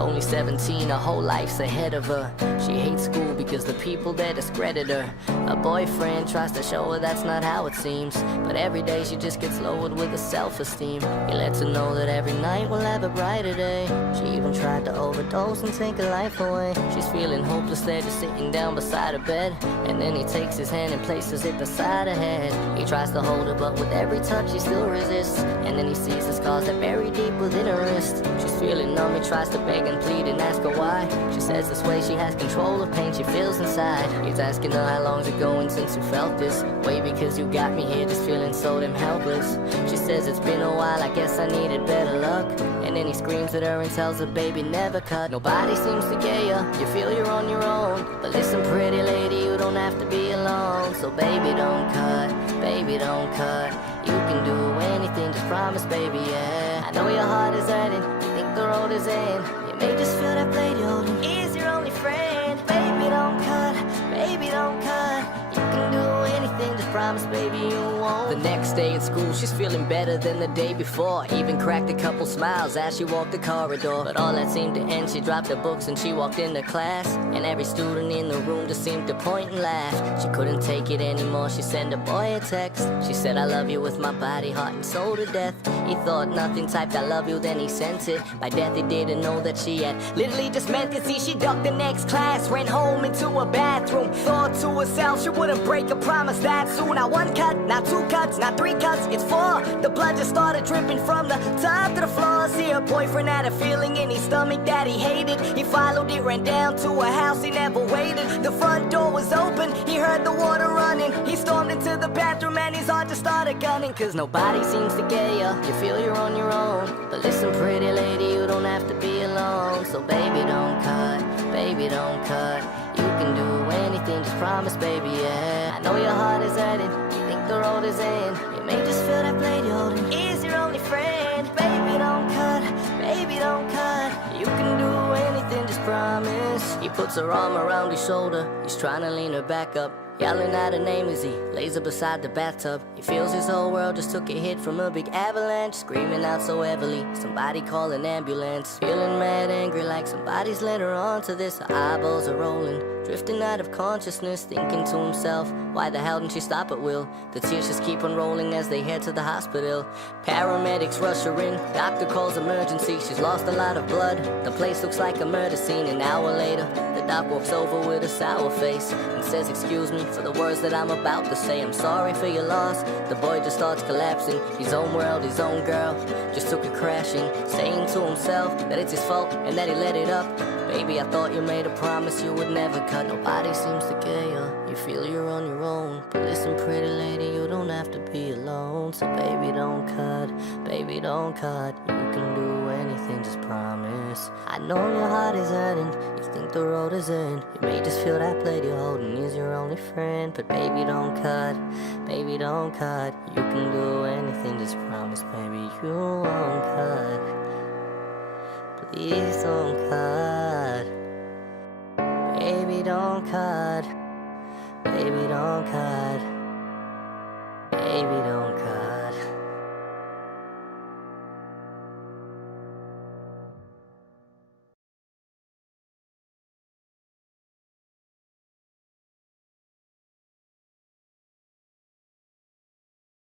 only 17, her whole life's ahead of her. She hates school because the people there discredit her. Her boyfriend tries to show her that's not how it seems, but every day she just gets lowered with her self-esteem. He lets her know that every night will have a brighter day. She even tried to overdose and take her life away. She's feeling hopeless there, just sitting down beside her bed, and then he takes his hand and places it beside her head. He tries to hold her, but with every touch she still resists, and then he sees the scars that bury deep within her wrist. She's feeling numb, he tries to beg and plead and ask her why. She says this way she has control of pain she feels inside. He's asking her how long's it going since you felt this way, because you got me here just feeling so damn helpless. She says it's been a while, I guess I needed better luck. And then he screams at her and tells her, baby, never cut. Nobody seems to get ya, you feel you're on your own. But listen, pretty lady, you don't have to be alone. So baby, don't cut, baby, don't cut. You can do anything, just promise, baby, yeah. I know your heart is hurting, you think the road is in. You may just feel that blade you're holding is your only friend. Baby, don't cut, baby, don't cut. You can do anything, just promise, baby, you won't. The next day at school, she's feeling better than the day before. Even cracked a couple smiles as she walked the corridor. But all that seemed to end, she dropped her books and she walked into class. And every student in the room just seemed to point and laugh. She couldn't take it anymore, she sent a boy a text. She said, I love you with my body, heart and soul to death. He thought nothing, typed I love you, then he sent it. By death he didn't know that she had literally just meant it. See, she ducked the next class, ran home into a bathroom. Thought to herself she wouldn't break a promise that soon. Not one cut, not two cuts, not three cuts, it's four. The blood just started dripping from the top to the floor. See, her boyfriend had a feeling in his stomach that he hated. He followed it, ran down to a house, he never waited. The front door was open, he heard the water running. He stormed into the bathroom and his heart just started gunning. Cause nobody seems to get ya, you feel you're on your own. But listen, pretty lady, you don't have to be alone. So baby, don't cut, baby, don't cut. You can do anything, just promise, baby, yeah. I know your heart is hurting, you think the road is in. You may just feel that blade you're holding is your only friend. Baby, don't cut, baby, don't cut. You can do anything, just promise. He puts her arm around his shoulder, he's trying to lean her back up, yelling out her name as he lays her beside the bathtub. He feels his whole world just took a hit from a big avalanche, screaming out so heavily, somebody call an ambulance. Feeling mad, angry, like somebody's led her onto this. Her eyeballs are rolling, drifting out of consciousness, thinking to himself, why the hell didn't she stop at will? The tears just keep on rolling as they head to the hospital. Paramedics rush her in, doctor calls emergency. She's lost a lot of blood, the place looks like a murder scene. An hour later, the doc walks over with a sour face and says, excuse me for the words that I'm about to say. I'm sorry for your loss. The boy just starts collapsing. His own world, his own girl just took a crashing, saying to himself that it's his fault and that he let it up. Baby, I thought you made a promise you would never cut. Nobody seems to care ya, you feel you're on your own. But listen, pretty lady, you don't have to be alone. So baby, don't cut, baby, don't cut. You can do anything, just promise. I know your heart is hurting, you think the road is in. You may just feel that blade you're holding is your only friend. But baby, don't cut, baby, don't cut. You can do anything, just promise, baby, you won't cut. Please don't cut, baby, don't cut, baby, don't cut, baby, don't